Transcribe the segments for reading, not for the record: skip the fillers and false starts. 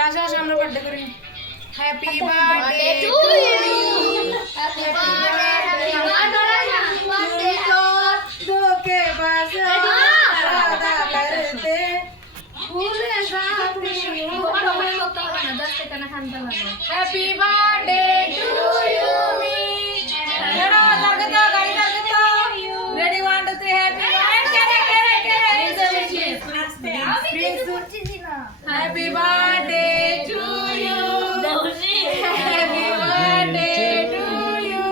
আসো আসো আমরা বার্থডে করি happy birthday to you happy birthday তোকে বাজা করতে ভুলে যাতে হ্যাপি বার্থডে টু ইউ মি এরা জায়গা তো গাড়ি জায়গা তো ready 1 2 3 happy birthday to you happy birthday to you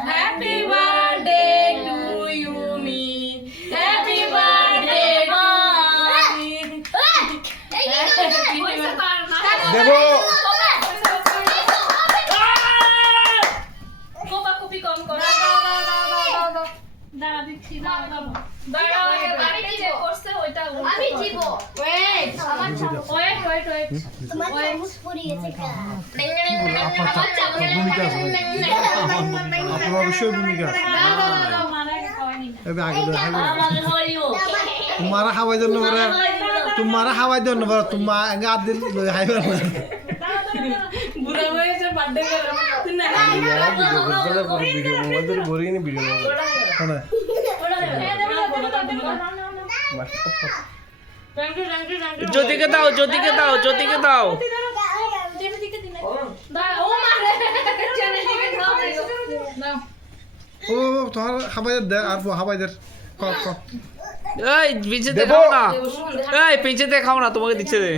happy birthday to you মি হ্যাপি বার্থডে দেবো কোপা কপি কম করো দাঁড়া দিচ্ছি দাঁড়াও বাড়িতে যে করছে ওইটা আমি জীব ওয়েট আমার ওয়েট তোমার চামচ পড়িয়েছে কা ভূমিকা আছে আপনার অবশ্যই ভূমিকা আছে এবে আগে তোমারা খাওয়াই জন্য পরে তোমারা খাওয়াই জন্য পরে তোমা গাদ দিল খাইবার বুড়া হয়েছে বার্থডে করে ভিডিও মোবাইল ভরে নি ভিডিও হ্যাঁ জ্যোতিকে দাও জ্যোতিকে দাও জ্যোতিকে দাও ও তোমার খাবাই দে আর খাবাই দে এই পিছে দেখাও না এই পিছে দেখাও না তোমাকে দিচ্ছে দে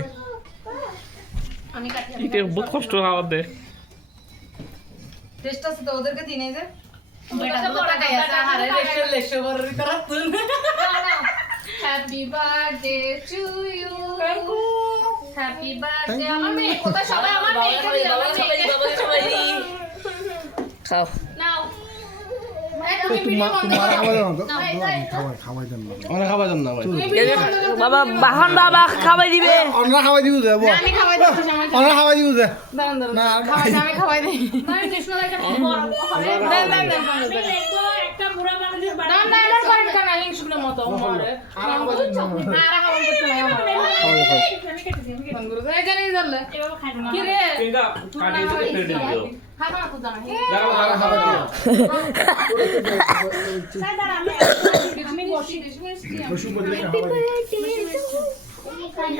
এটা বহুত কষ্ট খাওয়ার দে টেস্ট আছে তো ওদেরকে দিনে যে happy birthday to you happy birthday আমার মেয়ে কোথায় সবাই আমার মেয়েকে দিও আমার মেয়েকে খাও নাও তোমার খাবাই দেন না আমরা খাবাই দেন না ভাই বাবা বাহন বাবা খাওয়াই দিবে আমরা খাবাই দিব যাব আমি খাওয়াই দিচ্ছি আমরা খাবাই দিব যে না আমি খাওয়াই দিই আমি কৃষ্ণ একটা বড় দেন একটা বুড়া মানুষের বাড়ি দাম না এর করেন কেন হিংসুকের মতো মারে আর খাওয়াই করতে নাই আমার বন্ধুরা এই জানি জানলে কি রে কাটি দিতে দিও খাবা তো জানা দাঁড়া খাবাই দিও আমি বসি বসু বদলে খাবাই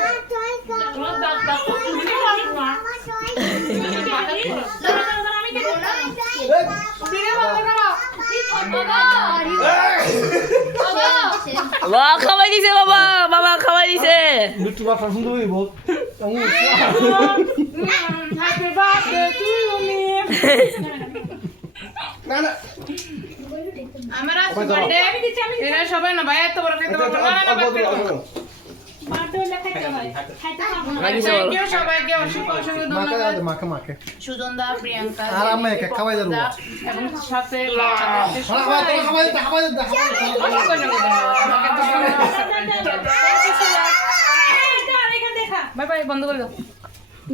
বাবা খাওয়াই দিছে বাবা বাবা খাওয়াই দিছে তোমার পছন্দ হইব হ্যাপি বার্থডে টু ইউ মি না না আমার আজ বার্থডে এরা সবাই না ভাই এত বড় খেতে পারবো না না সবাইকে অসংখ্য অসংখ্য ধন্যবাদ মাকে সুজন দা প্রিয়াঙ্কা আর আমি একা খাওয়াই দেব এবং সাথে বাই বাই বন্ধ করে দাও